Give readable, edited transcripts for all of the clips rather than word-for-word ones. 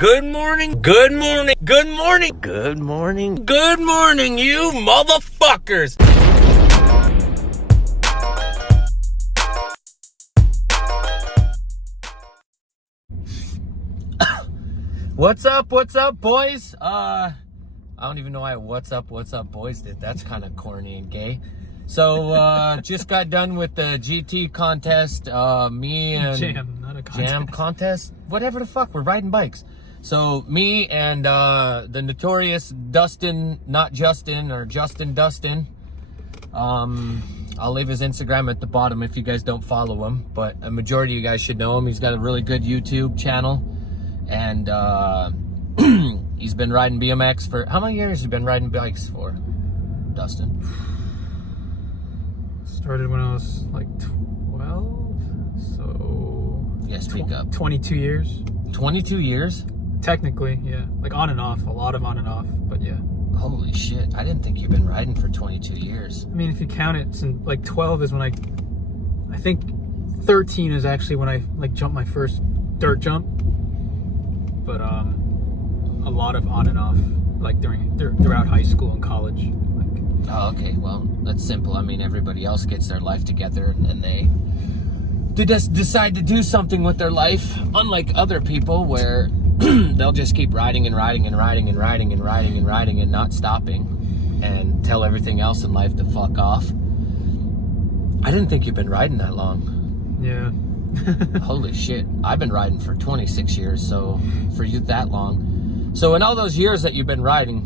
Good morning, good morning, good morning, good morning, good morning, you motherfuckers! What's up, boys? I don't even know why what's up, boys did. That's kind of corny and gay. So, just got done with the GT contest. Me and... Jam, not a contest. Jam contest? Whatever the fuck, we're riding bikes. So, me and the notorious Dustin, not Justin, or Justin Dustin. I'll leave his Instagram at the bottom if you guys don't follow him. But a majority of you guys should know him. He's got a really good YouTube channel. And he's been riding BMX for... How many years have you been riding bikes for, Dustin? Started when I was like 12, so... Yeah, speak up. 22 years. 22 years? Technically, yeah. Like on and off, a lot of on and off, but yeah. Holy shit, I didn't think you've been riding for 22 years. I mean, if you count it, since like 12 is when I think 13 is actually when I like jumped my first dirt jump. But a lot of on and off, like throughout high school and college. Oh, okay. Well, that's simple. I mean, everybody else gets their life together and they just decide to do something with their life, unlike other people where they'll just keep riding and riding and riding and riding and riding and riding and not stopping and tell everything else in life to fuck off. I didn't think you've been riding that long. Yeah. Holy shit. I've been riding for 26 years, so for you that long. So in all those years that you've been riding,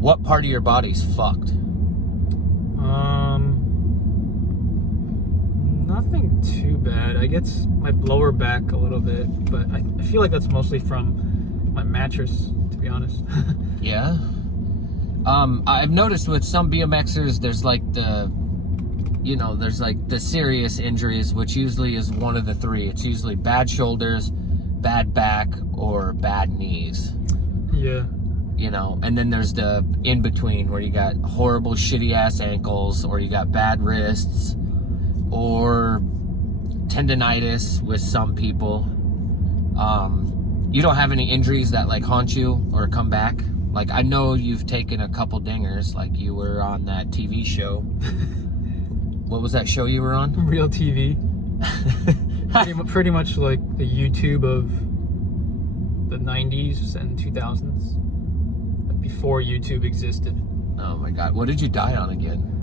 what part of your body's fucked? Nothing too bad. I get my lower back a little bit, but I feel like that's mostly from my mattress, to be honest. Yeah. I've noticed with some BMXers, there's like there's like the serious injuries, which usually is one of the three. It's usually bad shoulders, bad back, or bad knees. Yeah. You know, and then there's the in-between where you got horrible, shitty-ass ankles, or you got bad wrists, or tendonitis with some people. You don't have any injuries that, like, haunt you or come back? Like, I know you've taken a couple dingers, like you were on that TV show. What was that show you were on? Real TV. pretty much like the YouTube of the 90s and 2000s. Before YouTube existed. Oh my god, what did you die on again?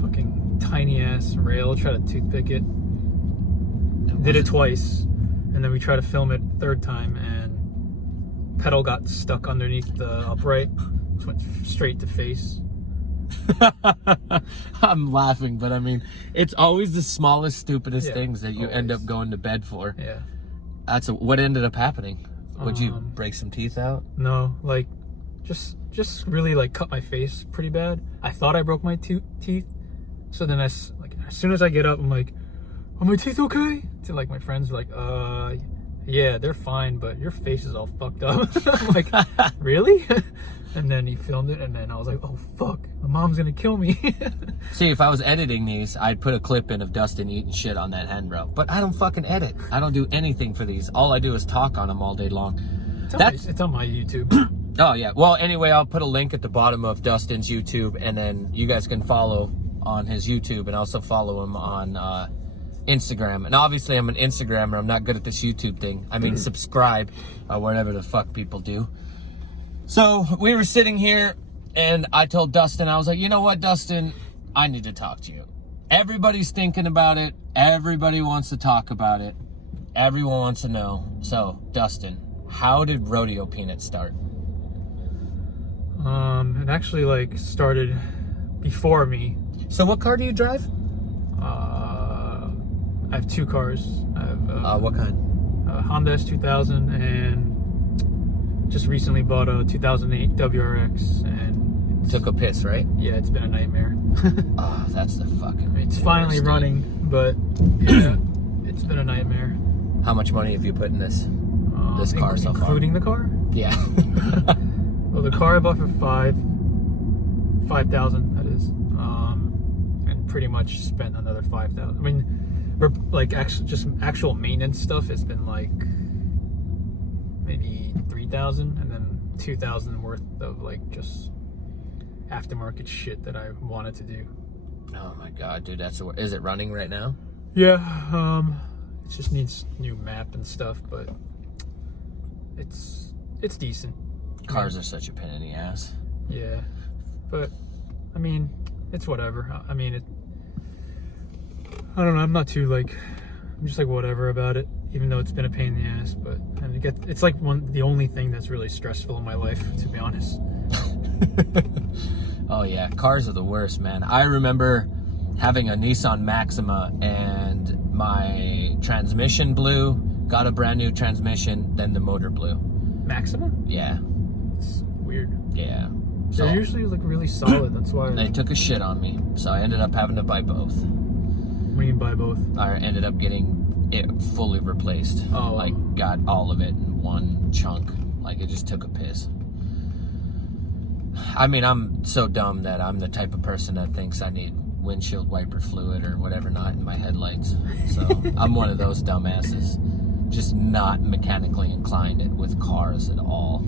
Fucking tiny ass rail, try to toothpick it. Did it twice, and then we tried to film it third time, and pedal got stuck underneath the upright, which went straight to face. I'm laughing, but I mean, it's always the smallest, stupidest things that you always end up going to bed for. Yeah. What ended up happening? Would you break some teeth out? No, like, just really like cut my face pretty bad. I thought I broke my teeth, so then as soon as I get up, I'm like, are my teeth okay? To like my friends are like, yeah, they're fine, but your face is all fucked up. I'm like, really? And then he filmed it, and then I was like, oh fuck, my mom's gonna kill me. See, if I was editing these, I'd put a clip in of Dustin eating shit on that handrail. But I don't fucking edit. I don't do anything for these. All I do is talk on them all day long. It's on my YouTube. Oh, yeah. Well, anyway, I'll put a link at the bottom of Dustin's YouTube, and then you guys can follow on his YouTube and also follow him on Instagram. And obviously, I'm an Instagrammer. I'm not good at this YouTube thing. I mean, subscribe, whatever the fuck people do. So, we were sitting here, and I told Dustin, I was like, you know what, Dustin? I need to talk to you. Everybody's thinking about it. Everybody wants to talk about it. Everyone wants to know. So, Dustin, how did Rodeo Peanut start? It actually like started before me. So what car do you drive? I have two cars. I have what kind? A Honda S2000 and just recently bought a 2008 WRX, and took a piss, right? Yeah, it's been a nightmare. Oh, that's the fucking. It's finally running, but yeah, it's been a nightmare. How much money have you put in this car so far? Including the car? Yeah. Well, the car I bought for $5,000, that is, and pretty much spent another $5,000. I mean, like actual maintenance stuff has been like maybe 3,000, and then 2,000 worth of like just aftermarket shit that I wanted to do. Oh my god, dude, is it running right now? Yeah, it just needs new map and stuff, but it's decent. Cars are such a pain in the ass. Yeah, but I mean, it's whatever. I mean, I don't know. I'm not too like, I'm just like whatever about it, even though it's been a pain in the ass. But it's like the only thing that's really stressful in my life, to be honest. Oh yeah, cars are the worst, man. I remember having a Nissan Maxima and my transmission blew, got a brand new transmission, then the motor blew. Maxima? Yeah. It's weird. Yeah. They're usually like really solid. That's why they took a shit on me, so I ended up having to buy both. What do you mean buy both? I ended up getting it fully replaced. Oh. Like, got all of it in one chunk. Like, it just took a piss. I mean, I'm so dumb that I'm the type of person that thinks I need windshield wiper fluid or whatever not in my headlights. So I'm one of those dumbasses, just not mechanically inclined with cars at all,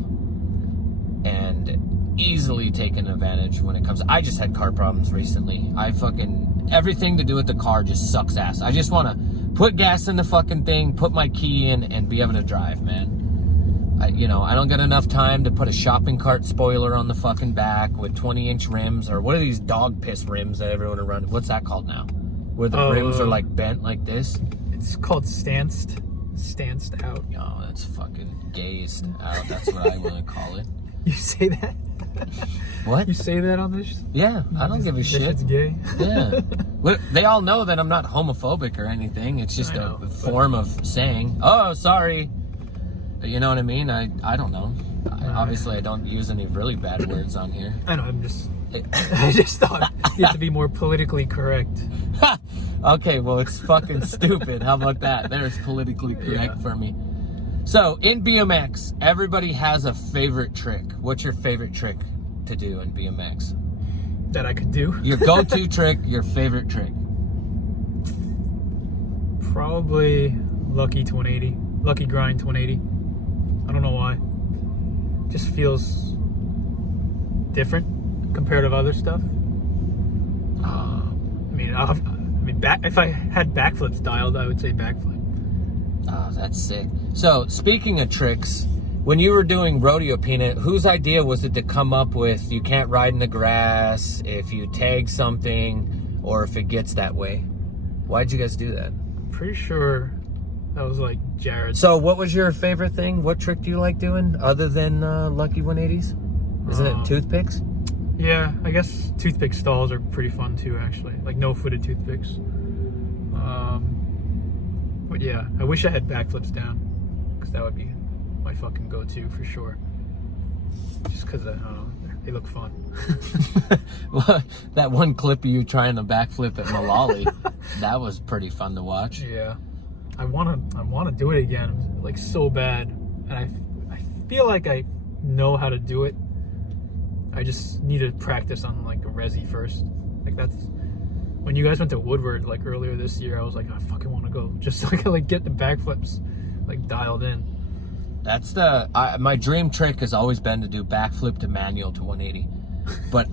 and easily taken advantage when it comes. I just had car problems recently. Everything to do with the car just sucks ass. I just want to put gas in the fucking thing, put my key in, and be able to drive, man. I don't get enough time to put a shopping cart spoiler on the fucking back with 20-inch rims, or what are these dog piss rims that everyone are running? What's that called now? Where the rims are like bent like this? It's called stanced out. Oh, that's fucking gazed out. That's what I want to call it. You say that? What? You say that on this? Yeah, I don't give a shit. It's gay. Yeah. They all know that I'm not homophobic or anything. It's just a form of saying, oh, sorry. You know what I mean? I don't know. Obviously, I don't use any really bad words on here. I know, I just thought you have to be more politically correct. Okay, well, it's fucking stupid. How about that? There's politically correct for me. So, in BMX, everybody has a favorite trick. What's your favorite trick to do in BMX? That I could do? Your go-to trick, your favorite trick. Probably Lucky 180. Lucky Grind 180. I don't know why. Just feels different compared to other stuff. If I had backflips dialed, I would say backflip. Oh, that's sick. So, speaking of tricks, when you were doing Rodeo Peanut, whose idea was it to come up with you can't ride in the grass if you tag something or if it gets that way? Why'd you guys do that? Pretty sure that was like Jared. So, what was your favorite thing? What trick do you like doing other than Lucky 180s? Isn't it toothpicks? Yeah, I guess toothpick stalls are pretty fun too, actually. Like no-footed toothpicks. But yeah, I wish I had backflips down, because that would be my fucking go-to for sure. Just because, I don't know, they look fun. Well, that one clip of you trying to backflip at Malali, that was pretty fun to watch. Yeah. I want to do it again, like so bad. And I feel like I know how to do it. I just need to practice on like a resi first. Like that's when you guys went to Woodward like earlier this year. I was like, I fucking want to go just so I can like get the backflips like dialed in. That's my dream trick has always been to do backflip to manual to 180. But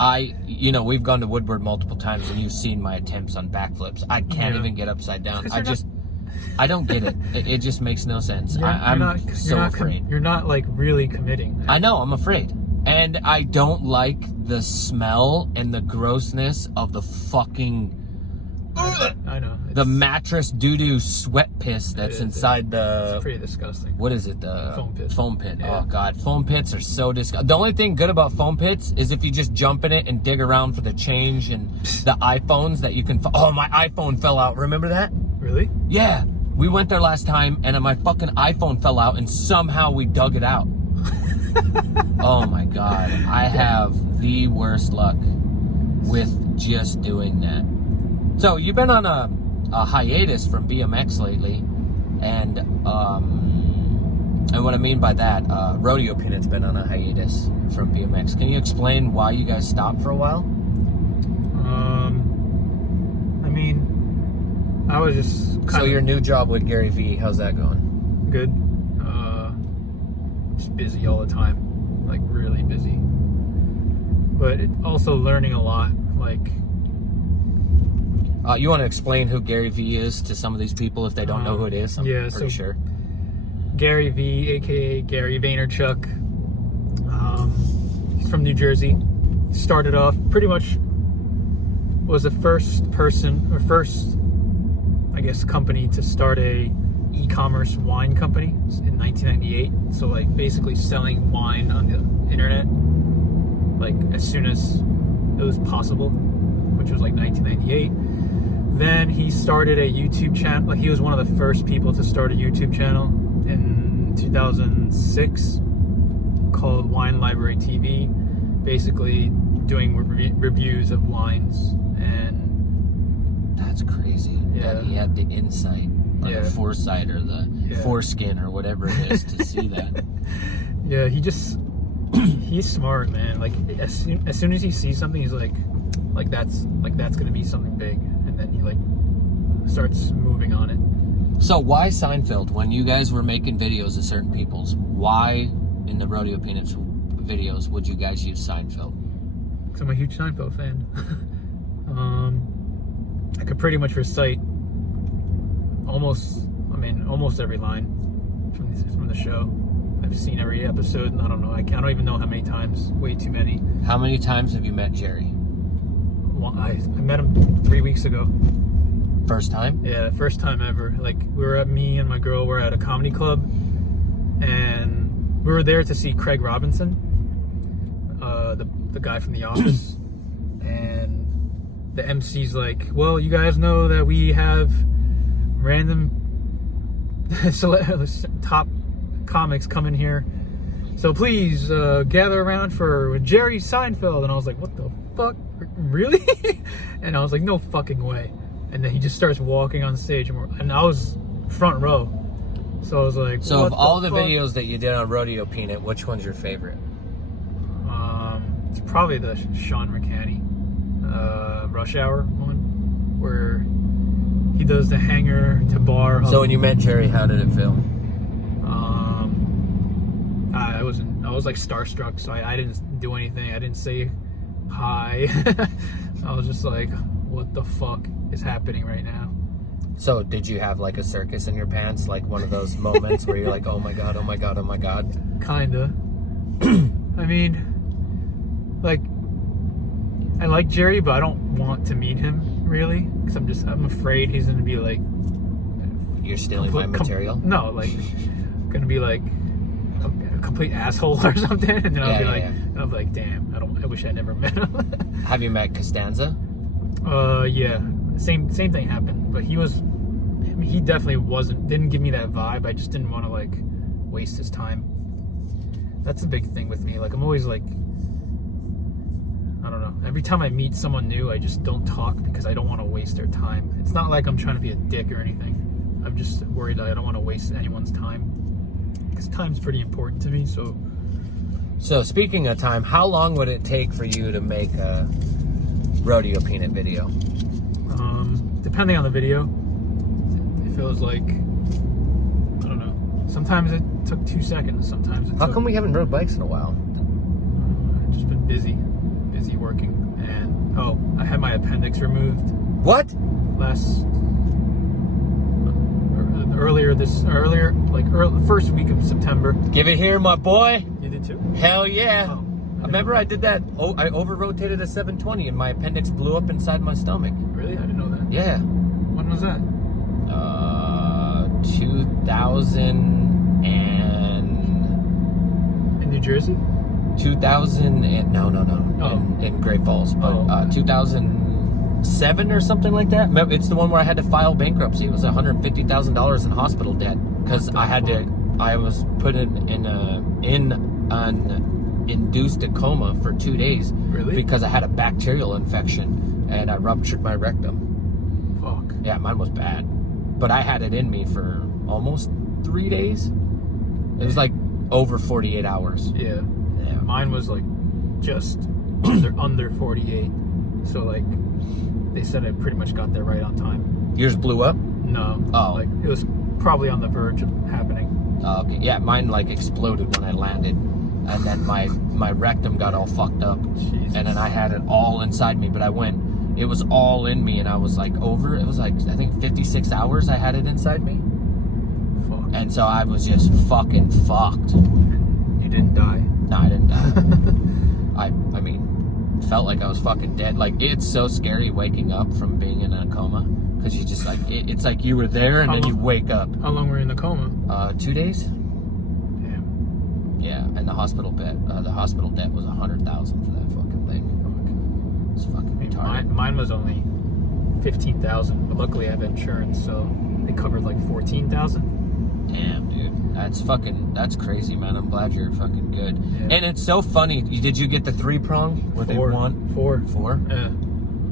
we've gone to Woodward multiple times and you've seen my attempts on backflips. I can't even get upside down. I don't get it. It just makes no sense. I'm afraid. You're not like really committing. I know, I'm afraid. And I don't like the smell and the grossness of the fucking... I know. The mattress doo-doo sweat piss that's inside the... It's pretty disgusting. What is it? The foam pit. Foam pit. Yeah. Oh, God. Foam pits are so disgusting. The only thing good about foam pits is if you just jump in it and dig around for the change and the iPhones that you can... Oh, my iPhone fell out. Remember that? Really? Yeah. We went there last time and my fucking iPhone fell out and somehow we dug it out. Oh my God. I have the worst luck with just doing that. So you've been on a hiatus from BMX lately, and what I mean by that, Rodeo Peanut's been on a hiatus from BMX. Can you explain why you guys stopped for a while? I was just So your new job with Gary Vee, how's that going? Good. just busy all the time, like really busy. But also learning a lot, like. You want to explain who Gary V is to some of these people if they don't know who it is? I'm pretty sure. Gary V, aka Gary Vaynerchuk. He's from New Jersey. Started off pretty much was the first person or first, I guess, company to start a e-commerce wine company in 1998. So like basically selling wine on the internet, like as soon as it was possible, which was like 1998. Then he started a YouTube channel. Like he was one of the first people to start a YouTube channel in 2006 called Wine Library TV, basically doing reviews of wines. And that's crazy. Yeah. That he had the insight, or the foresight, or the foreskin, or whatever it is to see that. Yeah, he's smart, man. Like as soon as he sees something, he's like that's gonna be something big. And he like starts moving on it. So why Seinfeld? When you guys were making videos of certain people's, why in the Rodeo Peanuts videos would you guys use Seinfeld? Because I'm a huge Seinfeld fan. I could pretty much recite almost every line from the show. I've seen every episode, and I don't know. I don't even know how many times. Way too many. How many times have you met Jerry? Well, I met him 3 weeks ago. First time? Yeah, first time ever. Like me and my girl were at a comedy club, and we were there to see Craig Robinson, the guy from The Office. And the MC's like, well, you guys know that we have random top comics coming here, so please gather around for Jerry Seinfeld. And I was like, what the fuck? Really? And I was like, no fucking way. And then he just starts walking on stage, and I was front row, so I was like, so of all the videos that you did on Rodeo Peanut, which one's your favorite? It's probably the Sean McCanney Rush Hour one, where he does the hangar to bar. So when you met Jerry, how did it feel? I was like starstruck, so I didn't do anything. I didn't say hi. I was just like, what the fuck is happening right now? So did you have like a circus in your pants, like one of those moments where you're like, oh my god, oh my god, oh my god? Kinda. I mean, like, I like Jerry, but I don't want to meet him really, because I'm afraid he's gonna be like, you're stealing my material. No, like gonna be like a complete asshole or something, and then I'll be like, damn, I wish I never met him. Have you met Costanza? Yeah, same thing happened, but he definitely didn't give me that vibe. I just didn't want to like waste his time. That's the big thing with me. Like I'm always like, I don't know. Every time I meet someone new, I just don't talk because I don't want to waste their time. It's not like I'm trying to be a dick or anything. I'm just worried that I don't want to waste anyone's time, because time's pretty important to me. So speaking of time, how long would it take for you to make a Rodeo Peanut video? Depending on the video, if it was like, I don't know. Sometimes it took 2 seconds. Sometimes it How come we haven't rode bikes in a while? I've just been busy working, and I had my appendix removed. What? The first week of September. Give it here, my boy. You did too? Hell yeah. I remember I did that. I over-rotated a 720 and my appendix blew up inside my stomach. Really? I didn't know that. Yeah. When was that? 2000 and... In New Jersey? 2000 and... No. In Great Falls. But 2007 or something like that. It's the one where I had to file bankruptcy. It was $150,000 in hospital debt. Because I was put in an induced a coma for 2 days. Really? Because I had a bacterial infection and I ruptured my rectum. Fuck. Yeah, mine was bad. But I had it in me for almost 3 days. It was like over 48 hours. Yeah. Mine was like just under 48. So like they said I pretty much got there right on time. Yours blew up? No. Oh. Like it was probably on the verge of happening. Okay, yeah, mine like exploded when I landed, and then my rectum got all fucked up, Jesus. and then I had it all inside me. But it was all in me, and I was like it was like I think 56 hours I had it inside me, and so I was just fucking fucked. You didn't die. No, I didn't die. I mean, felt like I was fucking dead. Like, it's so scary waking up from being in a coma, because you just like it's like you were there and then you wake up. How long were you in the coma? 2 days. Damn. Yeah, and the hospital debt was $100,000 for that fucking thing. It's fucking retarded. Mine was only 15,000, but luckily I have insurance, so they covered like 14,000. Damn, dude, that's crazy, man. I'm glad you're fucking good. Yeah. And it's so funny. Did you get the 3-prong? Where they want four? Yeah.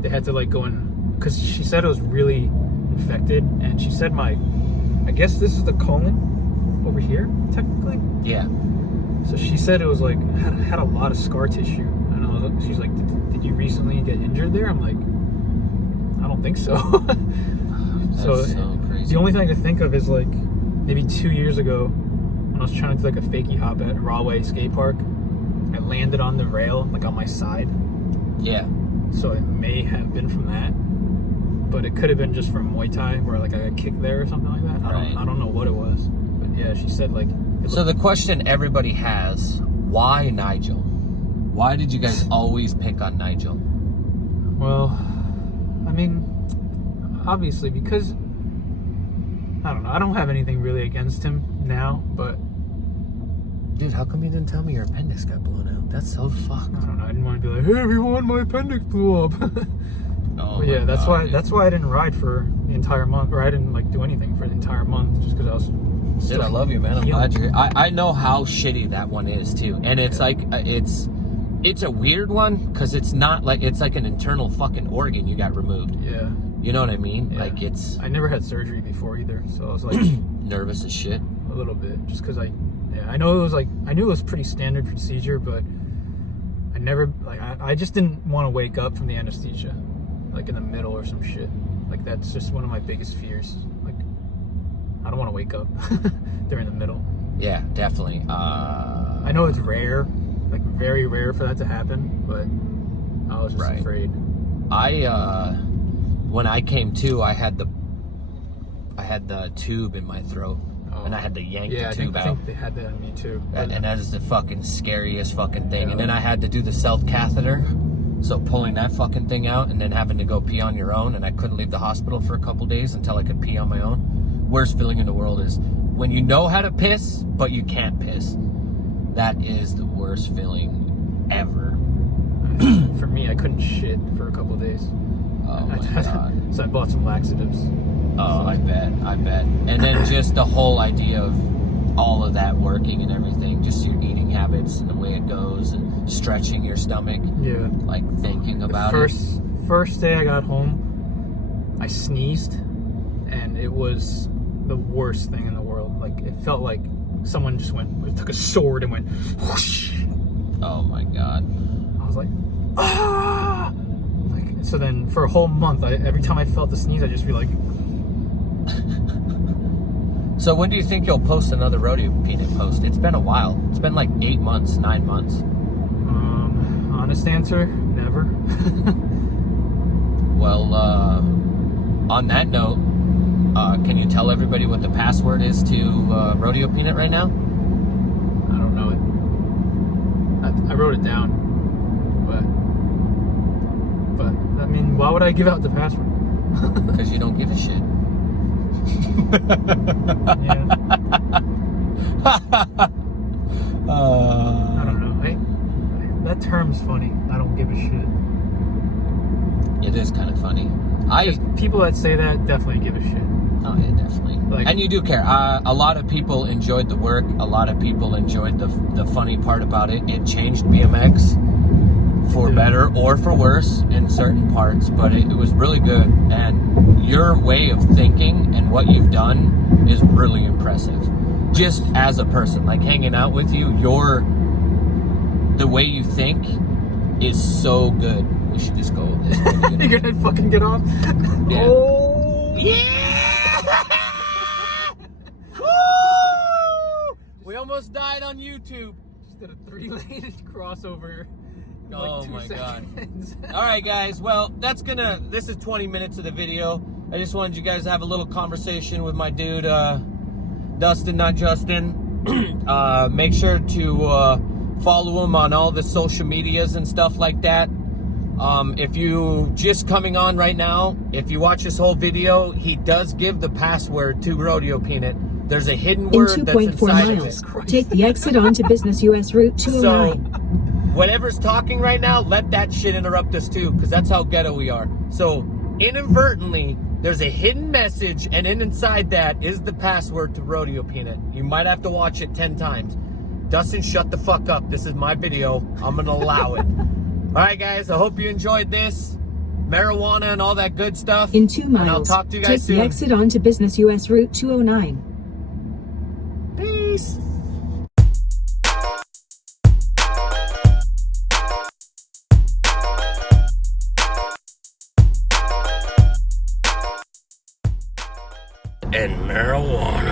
They had to like go in because she said it was really infected, and she said I guess this is the colon over here, technically. Yeah. So she said it was like had a lot of scar tissue, and she's like, did you recently get injured there? I'm like, I don't think so. That's so crazy. The only thing I could think of is like maybe 2 years ago when I was trying to do like a fakie hop at Rahway skate park. I landed on the rail like on my side. Yeah. So it may have been from that, but it could have been just from Muay Thai where like I got kicked there or something like that. I don't know what it was, but yeah, she said like. So the question everybody has: why Nigel? Why did you guys always pick on Nigel? Well, I mean, obviously because I don't know. I don't have anything really against him now, but dude, how come you didn't tell me your appendix got blown out? That's so fucked. I don't know. I didn't want to be like, hey everyone, my appendix blew up. Oh, but yeah, that's God, why I didn't ride for the entire month, or I didn't like do anything for the entire month, just because I was. Dude, I love you, man. I'm glad you're here. I know how shitty that one is too, and it's like it's a weird one because it's not like it's like an internal fucking organ you got removed. Yeah. You know what I mean? Yeah. Like it's. I never had surgery before either, so I was like nervous as shit. A little bit, just because I knew it was pretty standard procedure, but I never like I just didn't want to wake up from the anesthesia, like in the middle or some shit. Like that's just one of my biggest fears. Like I don't want to wake up during the middle. Yeah, definitely. I know it's rare, like very rare for that to happen, but I was just afraid. When I came to, I had the tube in my throat, and I had to yank the tube out. I think they had that on me too. And that is the fucking scariest fucking thing. Yeah. And then I had to do the self-catheter, so pulling that fucking thing out and then having to go pee on your own, and I couldn't leave the hospital for a couple days until I could pee on my own. Worst feeling in the world is when you know how to piss, but you can't piss. That is the worst feeling ever. For me, I couldn't shit for a couple days. Oh my God. So I bought some laxatives. Oh, I bet. And then just the whole idea of all of that working and everything, just your eating habits and the way it goes and stretching your stomach. Yeah. Like thinking about First day I got home, I sneezed, and it was the worst thing in the world. Like it felt like someone just took a sword and went whoosh. Oh my God. I was like, ah! Like, so then for a whole month, every time I felt the sneeze, I'd just be like. So when do you think you'll post another Rodeo Peanut post? It's been a while. It's been like 8 months, 9 months. Honest answer, never. Well, on that note, can you tell everybody what the password is to Rodeo Peanut right now? I don't know it. I wrote it down, but I mean, why would I give out the password? Because you don't give a shit. Yeah. I don't know. That term's funny. I don't give a shit. It is kind of funny. People that say that definitely give a shit. Oh yeah, definitely. And you do care. A lot of people enjoyed the work. A lot of people enjoyed the funny part about it. It changed BMX for better or for worse in certain parts, but it was really good. And your way of thinking and what you've done is really impressive. Just as a person, like hanging out with you, the way you think is so good. We should just go. You're gonna fucking get off? Yeah. Oh yeah. almost died on YouTube. Just did a 3-lane crossover. In Oh like 2 my seconds. God. All right, guys. Well, this is 20 minutes of the video. I just wanted you guys to have a little conversation with my dude, Dustin, not Justin. Make sure to follow him on all the social medias and stuff like that. If you just coming on right now, if you watch this whole video, he does give the password to Rodeo Peanut. There's a hidden In word that's 2.4 inside of miles, it. take the exit onto Business US Route So, 209. whatever's talking right now, let that shit interrupt us too, because that's how ghetto we are. So, inadvertently, there's a hidden message, and inside that is the password to Rodeo Peanut. You might have to watch it 10 times. Dustin, shut the fuck up. This is my video. I'm going to allow it. All right, guys, I hope you enjoyed this. Marijuana and all that good stuff. In 2 And I'll miles, talk to you take guys soon. the exit onto Business US Route 209. Peace. And marijuana.